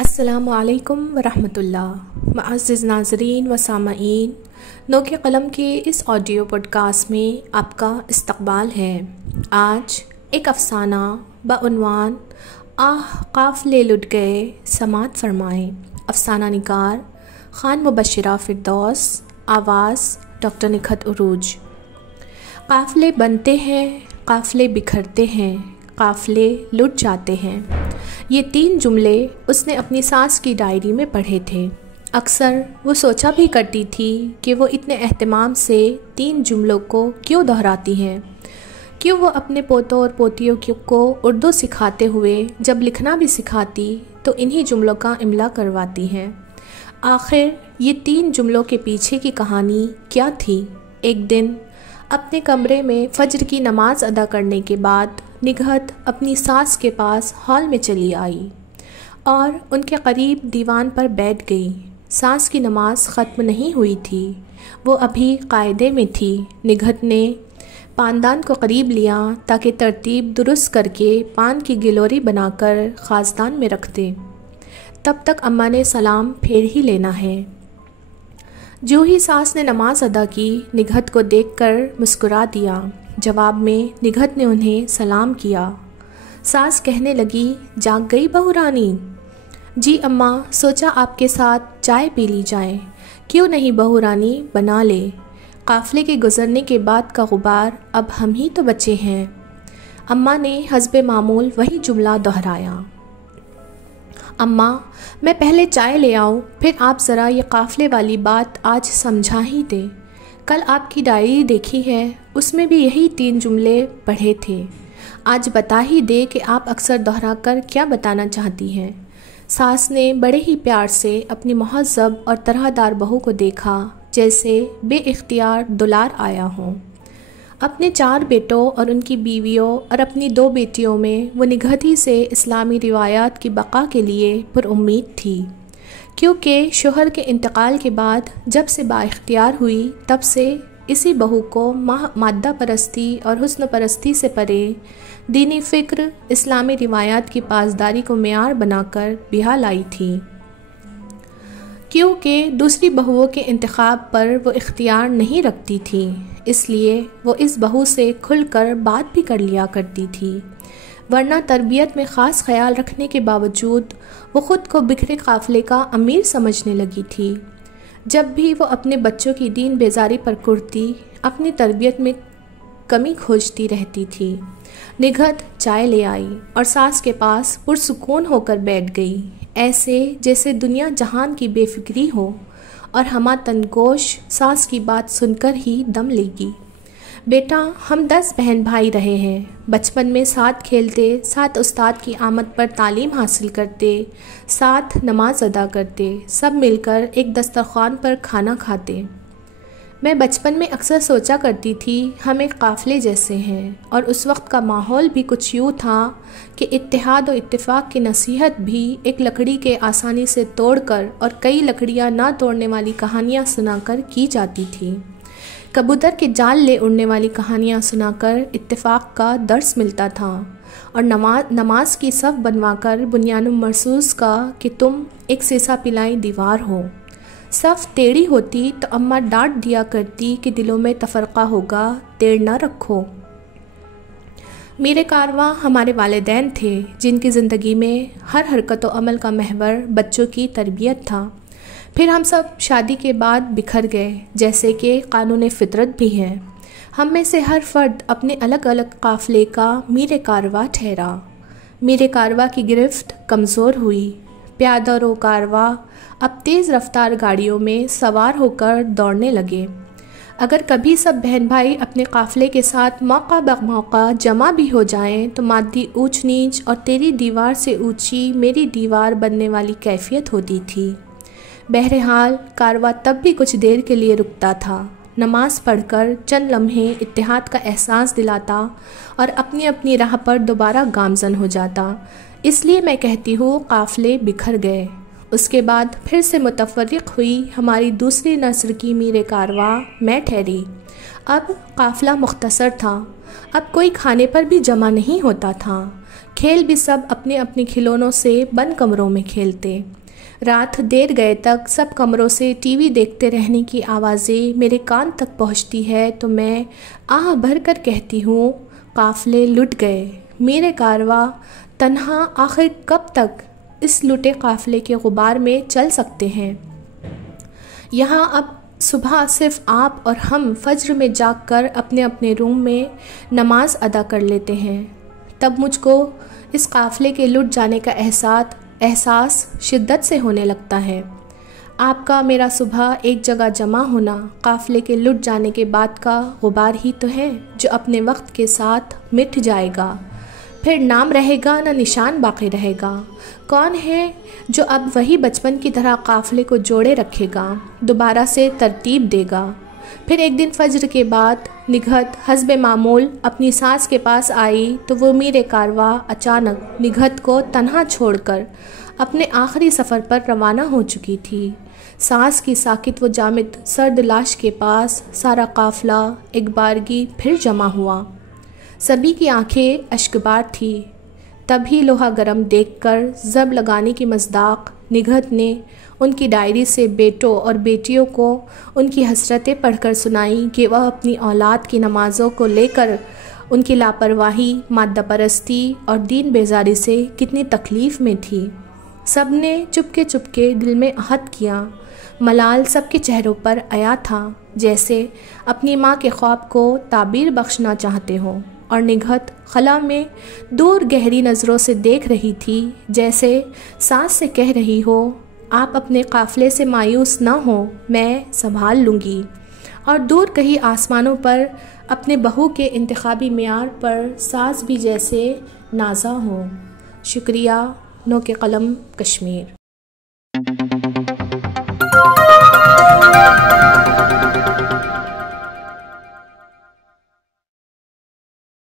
السلام علیکم ورحمۃ اللہ۔ معزز ناظرین و سامعین، نو کے قلم کے اس آڈیو پوڈ کاسٹ میں آپ کا استقبال ہے۔ آج ایک افسانہ بعنوان آہ قافلے لٹ گئے سماعت فرمائیں۔ افسانہ نگار خان مبشرہ فردوس، آواز ڈاکٹر نکھت عروج۔ قافلے بنتے ہیں، قافلے بکھرتے ہیں، قافلے لٹ جاتے ہیں، یہ 3 جملے اس نے اپنی ساس کی ڈائری میں پڑھے تھے۔ اکثر وہ سوچا بھی کرتی تھی کہ وہ اتنے اہتمام سے 3 جملوں کو کیوں دہراتی ہیں، کیوں وہ اپنے پوتوں اور پوتیوں کو اردو سکھاتے ہوئے جب لکھنا بھی سکھاتی تو انہی جملوں کا املا کرواتی ہیں۔ آخر یہ 3 جملوں کے پیچھے کی کہانی کیا تھی؟ ایک دن اپنے کمرے میں فجر کی نماز ادا کرنے کے بعد نگہت اپنی ساس کے پاس ہال میں چلی آئی اور ان کے قریب دیوان پر بیٹھ گئی۔ ساس کی نماز ختم نہیں ہوئی تھی، وہ ابھی قاعدے میں تھی۔ نگہت نے پاندان کو قریب لیا تاکہ ترتیب درست کر کے پان کی گلوری بنا کر خازدان میں رکھ دے۔ تب تک اماں نے سلام پھیر ہی لینا ہے۔ جو ہی ساس نے نماز ادا کی، نگہت کو دیکھ کر مسکرا دیا۔ جواب میں نگہت نے انہیں سلام کیا۔ ساس کہنے لگی، جاگ گئی بہو رانی؟ جی اماں، سوچا آپ کے ساتھ چائے پی لی جائے۔ کیوں نہیں بہو رانی، بنا لے۔ قافلے کے گزرنے کے بعد کا غبار، اب ہم ہی تو بچے ہیں۔ اماں نے حسب معمول وہی جملہ دہرایا۔ اماں، میں پہلے چائے لے آؤں، پھر آپ ذرا یہ قافلے والی بات آج سمجھا ہی دیں۔ کل آپ کی ڈائری دیکھی ہے، اس میں بھی یہی 3 جملے پڑھے تھے۔ آج بتا ہی دے کہ آپ اکثر دہرا کر کیا بتانا چاہتی ہیں۔ ساس نے بڑے ہی پیار سے اپنی مہذب اور طرح دار بہو کو دیکھا، جیسے بے اختیار دلار آیا ہو۔ اپنے 4 بیٹوں اور ان کی بیویوں اور اپنی 2 بیٹیوں میں وہ نگہت ہی سے اسلامی روایات کی بقا کے لیے پر امید تھی، کیونکہ شوہر کے انتقال کے بعد جب سے با اختیار ہوئی تب سے اسی بہو کو مادہ پرستی اور حسن پرستی سے پرے دینی فکر، اسلامی روایات کی پاسداری کو معیار بنا کر بیاہ لائی تھی۔ کیونکہ دوسری بہوؤں کے انتخاب پر وہ اختیار نہیں رکھتی تھی، اس لیے وہ اس بہو سے کھل کر بات بھی کر لیا کرتی تھی، ورنہ تربیت میں خاص خیال رکھنے کے باوجود وہ خود کو بکھرے قافلے کا امیر سمجھنے لگی تھی۔ جب بھی وہ اپنے بچوں کی دین بیزاری پر کرتی، اپنی تربیت میں کمی کھوجتی رہتی تھی۔ نگہت چائے لے آئی اور ساس کے پاس پرسکون ہو کر بیٹھ گئی، ایسے جیسے دنیا جہان کی بے فکری ہو، اور ہمہ تنگوش ساس کی بات سن کر ہی دم لے گی۔ بیٹا، ہم 10 بہن بھائی رہے ہیں، بچپن میں ساتھ کھیلتے، ساتھ استاد کی آمد پر تعلیم حاصل کرتے، ساتھ نماز ادا کرتے، سب مل کر ایک دسترخوان پر کھانا کھاتے۔ میں بچپن میں اکثر سوچا کرتی تھی ہم ایک قافلے جیسے ہیں، اور اس وقت کا ماحول بھی کچھ یوں تھا کہ اتحاد و اتفاق کی نصیحت بھی ایک لکڑی کے آسانی سے توڑ کر اور کئی لکڑیاں نہ توڑنے والی کہانیاں سنا کر کی جاتی تھی۔ کبوتر کے جال لے اڑنے والی کہانیاں سنا کر اتفاق کا درس ملتا تھا، اور نماز کی صف بنوا کر بنیان مرصوص کا کہ تم ایک سیسا پلائی دیوار ہو۔ صف ٹیڑھی ہوتی تو اماں ڈانٹ دیا کرتی کہ دلوں میں تفرقہ ہوگا، ٹیڑھ نہ رکھو۔ میرے کارواں ہمارے والدین تھے، جن کی زندگی میں ہر حرکت و عمل کا محور بچوں کی تربیت تھا۔ پھر ہم سب شادی کے بعد بکھر گئے، جیسے کہ قانون فطرت بھی ہے۔ ہم میں سے ہر فرد اپنے الگ الگ قافلے کا میر کارواں ٹھہرا۔ میر کارواں کی گرفت کمزور ہوئی۔ پیادہ رو کارواں اب تیز رفتار گاڑیوں میں سوار ہو کر دوڑنے لگے۔ اگر کبھی سب بہن بھائی اپنے قافلے کے ساتھ موقع بموقع جمع بھی ہو جائیں تو مادی اونچ نیچ اور تیری دیوار سے اونچی میری دیوار بننے والی کیفیت ہوتی تھی۔ بہرحال کارواں تب بھی کچھ دیر کے لیے رکتا تھا، نماز پڑھ کر چند لمحے اتحاد کا احساس دلاتا اور اپنی اپنی راہ پر دوبارہ گامزن ہو جاتا۔ اس لیے میں کہتی ہوں قافلے بکھر گئے۔ اس کے بعد پھر سے متفرق ہوئی ہماری دوسری نسل کی میر کارواں میں ٹھہری۔ اب قافلہ مختصر تھا، اب کوئی کھانے پر بھی جمع نہیں ہوتا تھا، کھیل بھی سب اپنے اپنے کھلونوں سے بند کمروں میں کھیلتے۔ رات دیر گئے تک سب کمروں سے ٹی وی دیکھتے رہنے کی آوازیں میرے کان تک پہنچتی ہے تو میں آہ بھر کر کہتی ہوں، قافلے لٹ گئے، میرے کارواں تنہا آخر کب تک اس لٹے قافلے کے غبار میں چل سکتے ہیں۔ یہاں اب صبح صرف آپ اور ہم فجر میں جاگ کر اپنے اپنے روم میں نماز ادا کر لیتے ہیں۔ تب مجھ کو اس قافلے کے لٹ جانے کا احساس شدت سے ہونے لگتا ہے۔ آپ کا میرا صبح ایک جگہ جمع ہونا قافلے کے لٹ جانے کے بعد کا غبار ہی تو ہے جو اپنے وقت کے ساتھ مٹ جائے گا، پھر نام رہے گا نہ نشان باقی رہے گا۔ کون ہے جو اب وہی بچپن کی طرح قافلے کو جوڑے رکھے گا، دوبارہ سے ترتیب دے گا؟ پھر ایک دن فجر کے بعد نگہت حسب معمول اپنی ساس کے پاس آئی تو وہ میرے کارواں اچانک نگہت کو تنہا چھوڑ کر اپنے آخری سفر پر روانہ ہو چکی تھی۔ ساس کی ساکت و جامد سرد لاش کے پاس سارا قافلہ ایک بارگی پھر جمع ہوا۔ سبھی کی آنکھیں اشکبار تھی۔ تبھی لوہا گرم دیکھ کر زب لگانے کی مصداق نگہت نے ان کی ڈائری سے بیٹوں اور بیٹیوں کو ان کی حسرتیں پڑھ کر سنائیں کہ وہ اپنی اولاد کی نمازوں کو لے کر ان کی لاپرواہی، مادہ پرستی اور دین بیزاری سے کتنی تکلیف میں تھی۔ سب نے چپکے دل میں عہد کیا۔ ملال سب کے چہروں پر آیا تھا، جیسے اپنی ماں کے خواب کو تعبیر بخشنا چاہتے ہوں، اور نگہت خلا میں دور گہری نظروں سے دیکھ رہی تھی، جیسے ساس سے کہہ رہی ہو، آپ اپنے قافلے سے مایوس نہ ہوں، میں سنبھال لوں گی۔ اور دور کہیں آسمانوں پر اپنے بہو کے انتخابی معیار پر ساس بھی جیسے نازا ہوں۔ شکریہ۔ نو کے قلم، کشمیر۔